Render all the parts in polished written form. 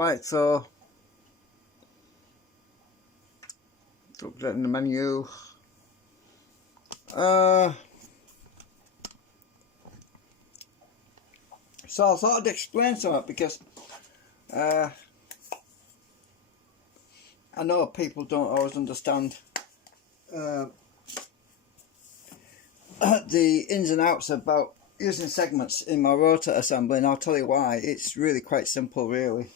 Right, so look at the menu. So I thought I'd explain something because I know people don't always understand the ins and outs about using segments in my rotor assembly, and I'll tell you why. It's really quite simple, really.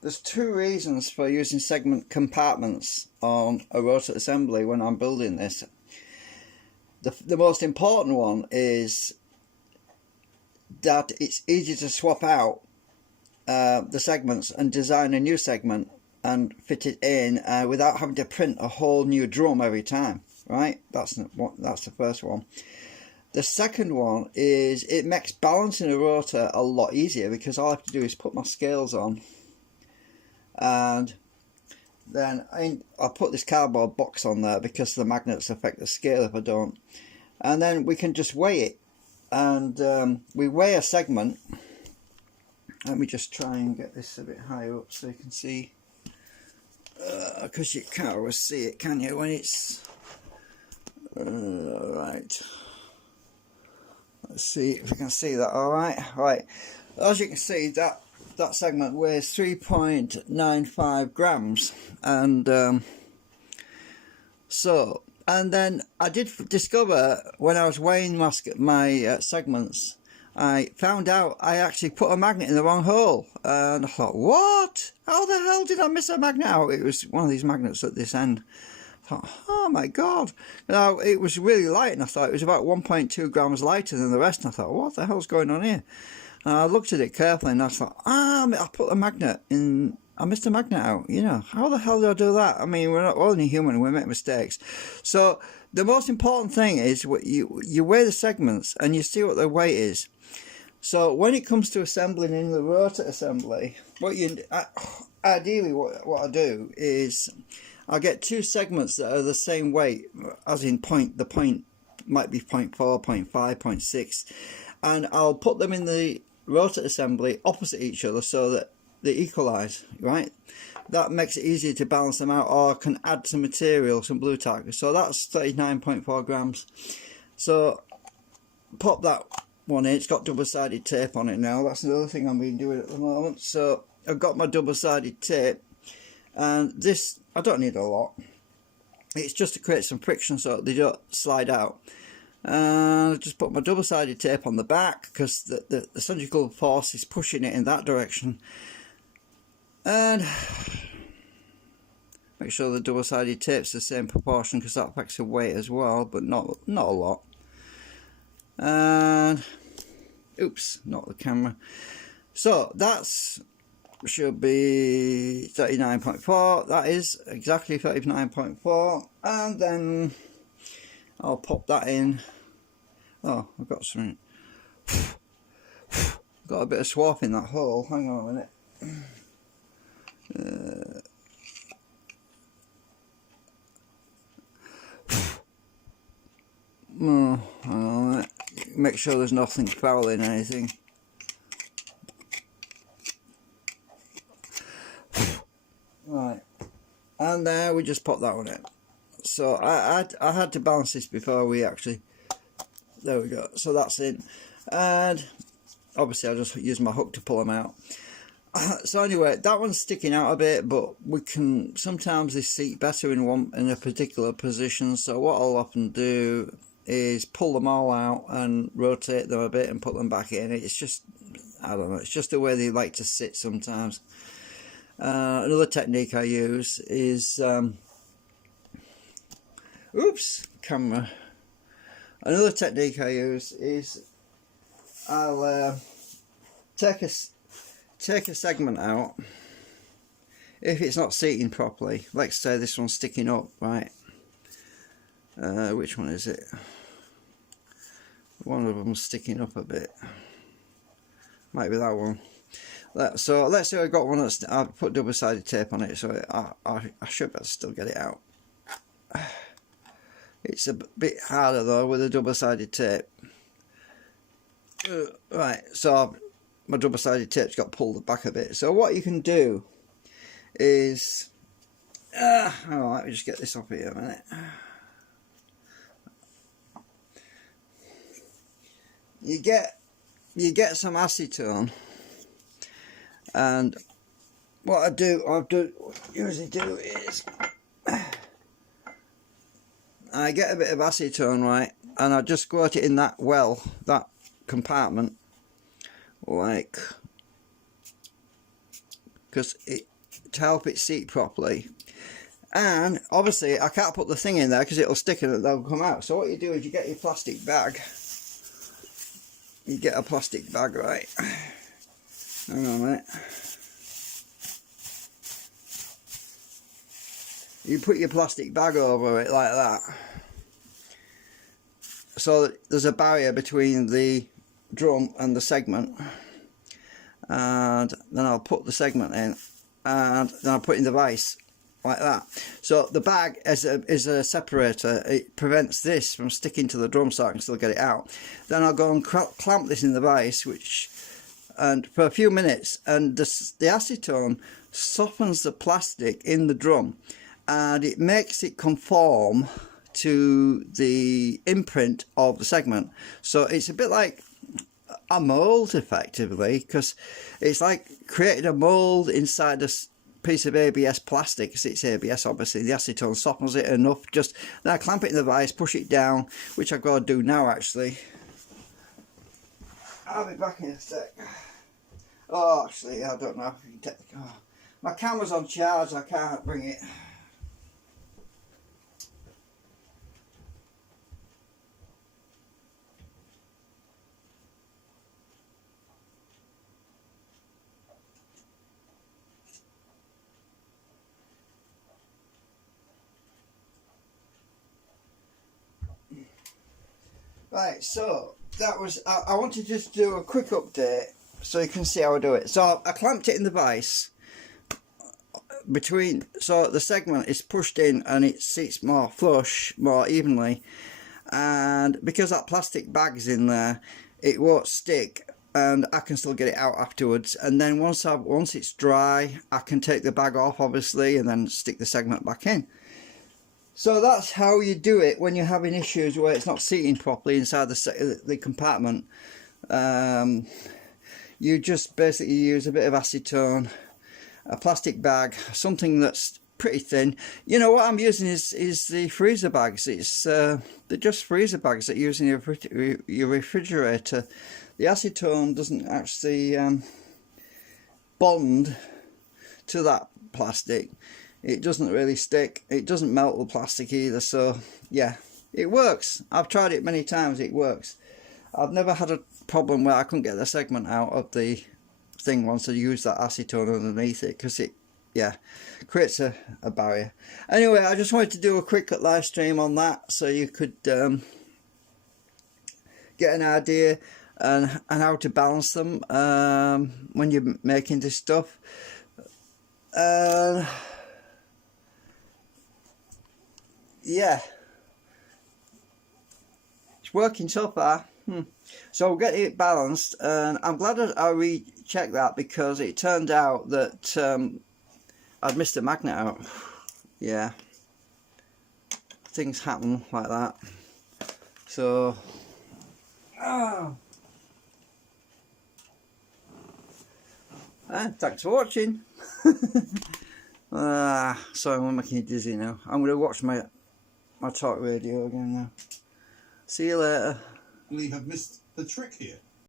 There's two reasons for using segment compartments on a rotor assembly when I'm building this. The most important one is that it's easy to swap out the segments and design a new segment and fit it in without having to print a whole new drum every time, right? That's the first one. The second one is it makes balancing a rotor a lot easier because all I have to do is put my scales on, and then I'll put this cardboard box on there because the magnets affect the scale if I don't, and then we can just weigh it. And we weigh a segment. Let me just try and get this a bit higher up so you can see, because you can't always see it, can you, when it's right. Let's see if we can see that. All right. As you can see, that segment weighs 3.95 grams, and and then I did discover when I was weighing my segments, I found out I actually put a magnet in the wrong hole, and I thought, what? How the hell did I miss a magnet out? It was one of these magnets at this end. I thought, oh my god. Now, it was really light, and I thought it was about 1.2 grams lighter than the rest, and I thought, what the hell's going on here? And I looked at it carefully, and I thought, I put a magnet in. I missed a magnet out. You know, how the hell did I do that? I mean, we're not only human, we make mistakes. So the most important thing is you weigh the segments and you see what the weight is. So when it comes to assembling in the rotor assembly, ideally what I do is I'll get two segments that are the same weight, as in the point might be 0.4, 0.5, 0.6, and I'll put them in the rotor assembly opposite each other so that they equalize, right? That makes it easier to balance them out, or can add some material, some blue tack. So that's 39.4 grams. So pop that one in. It's got double-sided tape on it now. That's another thing I've been doing at the moment. So I've got my double-sided tape, and this, I don't need a lot. It's just to create some friction so they don't slide out. And I just put my double-sided tape on the back because the centrifugal force is pushing it in that direction. And make sure the double-sided tape's the same proportion because that affects the weight as well, but not a lot. And oops, not the camera. So that's should be 39.4. That is exactly 39.4. And then I'll pop that in. Oh, I've got something. Got a bit of swap in that hole. Hang on a minute. Make sure there's nothing fouling anything. Right, and there we just pop that one in. So I had to balance this before we actually. There we go. So that's in, and obviously I just use my hook to pull them out. So anyway, that one's sticking out a bit, but we can sometimes they seat better in a particular position. So what I'll often do is pull them all out and rotate them a bit and put them back in. It's just, I don't know, it's just the way they like to sit sometimes. Another technique I use is camera. Another technique I use is I'll take a segment out if it's not seating properly. Let's say this one's sticking up, right? Which one is it? One of them's sticking up a bit. Might be that one. So let's say I've got one that's, I've put double-sided tape on it, so I should be able to still get it out. It's a bit harder though with a double-sided tape. Right, so my double-sided tape's got pulled back a bit. So what you can do is, oh, let me just get this up here a minute. You get some acetone, and what I usually do is I get a bit of acetone, right, and I just squirt it in that compartment, like, because to help it seat properly. And obviously I can't put the thing in there because it'll stick and it'll come out. So what you do is you get your plastic bag. You get a plastic bag, right? Hang on a minute. You put your plastic bag over it like that. So there's a barrier between the drum and the segment. And then I'll put the segment in. And then I'll put in the vise. Like that. So the bag is a separator. It prevents this from sticking to the drum so I can still get it out. Then I'll go and clamp this in the vise, and for a few minutes, and the acetone softens the plastic in the drum, and it makes it conform to the imprint of the segment. So it's a bit like a mould, effectively, because it's like creating a mould inside a piece of ABS plastic. It's ABS, obviously. The acetone softens it enough. Just then I clamp it in the vise, push it down, which I've got to do now, actually. I'll be back in a sec. Oh, actually, I don't know if I can take the car. My camera's on charge, I can't bring it. Right, so that was, I want to just do a quick update so you can see how I do it. So I clamped it in the vise so the segment is pushed in and it seats more flush, more evenly, and because that plastic bag's in there, it won't stick and I can still get it out afterwards. And then once it's dry, I can take the bag off, obviously, and then stick the segment back in. So that's how you do it when you're having issues where it's not seating properly inside the compartment. You just basically use a bit of acetone, a plastic bag, something that's pretty thin. You know what I'm using is the freezer bags. They're just freezer bags that you use in your refrigerator. The acetone doesn't actually bond to that plastic. It doesn't really stick. It doesn't melt the plastic either. So yeah, it works. I've tried it many times. It works. I've never had a problem where I couldn't get the segment out of the thing once I use that acetone underneath it, because it creates a barrier. Anyway, I just wanted to do a quick live stream on that so you could get an idea and how to balance them when you're making this stuff. Yeah, it's working so far. So we'll get it balanced, and I'm glad that I rechecked that, because it turned out that I'd missed the magnet out. Yeah, things happen like that. So thanks for watching. Sorry, I'm making you dizzy now. I'm going to watch my talk radio again now. See you later. We have missed the trick here.